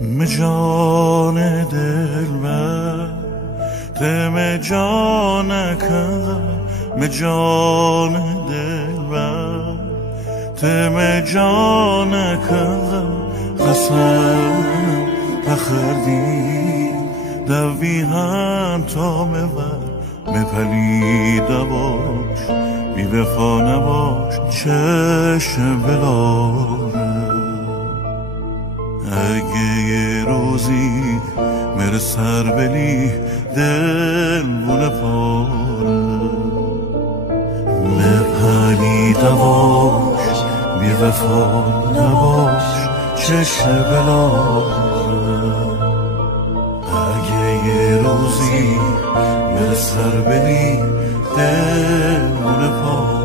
مجان دلبر تم جانکم مجان دلبر تم جانکم قسم بخردی دوی هم تا مپلی دباش بی وفا نباش چشم بلاره اگه یه روزی میره سر بلی دلونه پاره مپلی دباش بی وفا نباش چشم بلاره اگه یه روزی میره سر بلی دلونه پاره